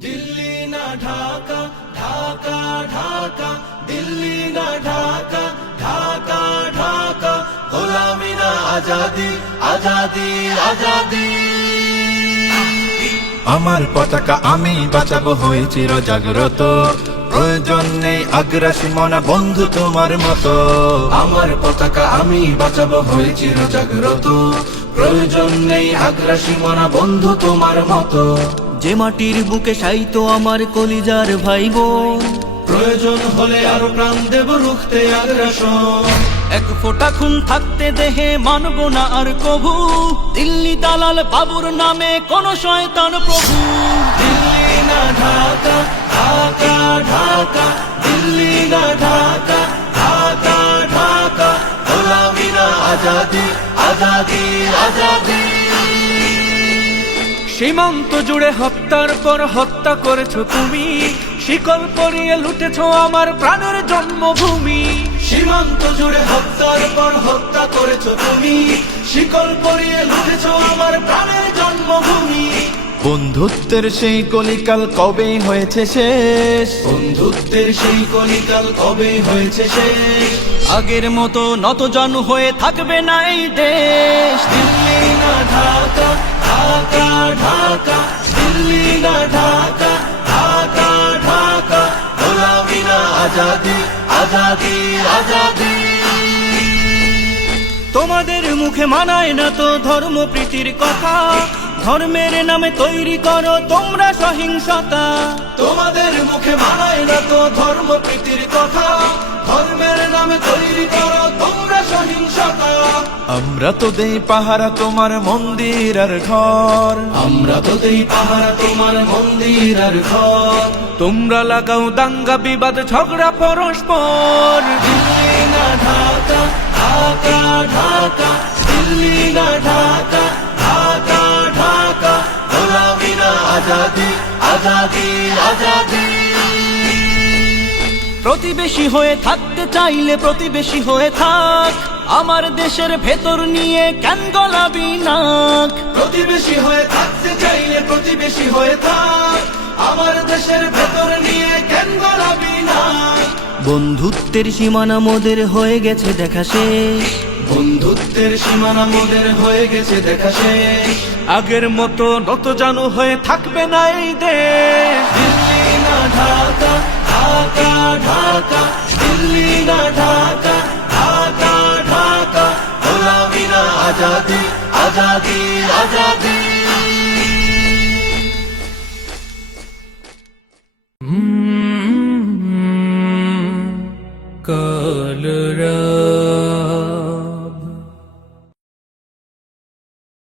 দিল্লি না ঢাকা, ঢাকা ঢাকা, দিল্লি না ঢাকা, ঢাকা ঢাকা, গোলামি না আজাদি, আজাদি আজাদি। আমার পতাকা আমি বাঁচাবো, হয়ে চির জাগ্রত, প্রয়োজন নেই আগ্রাসী মনা বন্ধু তোমার মতো। আমার পতাকা আমি বাঁচাবো, হয়ে চির জাগ্রত, প্রয়োজন নেই আগ্রাসী মনা বন্ধু তোমার মতো। যে মাটির বুকে সাইতো আমার কলিজার ভাই বোন, প্রয়োজন হলে আরো প্রাণ দেব রুখতে আগ্রাসন। এক ফোঁটা খুন থাকতে দেহে মানব না আর কভু, দিল্লি দালাল বাবুর নামে কোন শয়তান প্রভু। দিল্লি না ঢাকা, ঢাকা ঢাকা, দিল্লি না ঢাকা, ঢাকা ঢাকা, গোলামি না আজাদি, আজাদি আজাদি। সীমান্ত জুড়ে হত্যার পর হত্যা করেছো তুমি, শিকল পরিয়ে লুটেছো আমার প্রাণের জন্মভূমি। সীমান্ত জুড়ে হত্যার পর হত্যা করেছো তুমি, শিকল পরিয়ে লুটেছো আমার প্রাণের জন্মভূমি। বন্ধুত্বের সেই কলিকাল কবে হয়েছে শেষ, বন্ধুত্বের সেই কলিকাল কবে হয়েছে শেষ। আগের মতো নতজানু হয়ে থাকবে না এই দেশ। দিল্লি না ঢাকা, ঢাকা ঢাকা, দিল্লি না ঢাকা, ঢাকা ঢাকা, গোলামি না আজাদি, আজাদি আজাদি। তোমাদের মুখে মানায় না তো ধর্ম প্রীতির কথা, ধর্মের নামে তৈরি করো তোমরা সহিংসতা। তোমাদের মুখে মানায় না তো ধর্ম প্রীতির কথা, ধর্মের নামে তৈরি করো তোমরা সহিংসতা। আমরা তো দেই পাহারা তোমার মন্দির আর ঘর, আমরা তো দেই পাহারা তোমার মন্দির আর ঘর। তোমরা লাগাও দাঙ্গা বিবাদ ঝগড়া পরস্পর। দিল্লি না ঢাকা, ঢাকা ঢাকা, দিল্লি না ঢাকা, ঢাকা ঢাকা, গোলামি না আজাদি, আজাদি আজাদি। প্রতিবেশী হয়ে থাকতে চাইলে প্রতিবেশী হয়ে থাক, আমার দেশের ভেতর নিয়ে কেন গলাবি নাক। প্রতিবেশী হয়ে থাকতে চাইলে প্রতিবেশী হয়ে থাক, আমার দেশের ভেতর নিয়ে কেন গলাবি না। বন্ধুত্বের সীমানা মোদের হয়ে গেছে দেখা শেষ, বন্ধুত্বের সীমানা মোদের হয়ে গেছে দেখা শেষ। আগের মতো নতজানু হয়ে থাকবে না এই দেশ। দিল্লি না ঢাকা, ঢাকা ঢাকা, দিল্লি না ঢাকা, ঢাকা ঢাকা, গোলামি না আজাদি, আজাদি আজাদি।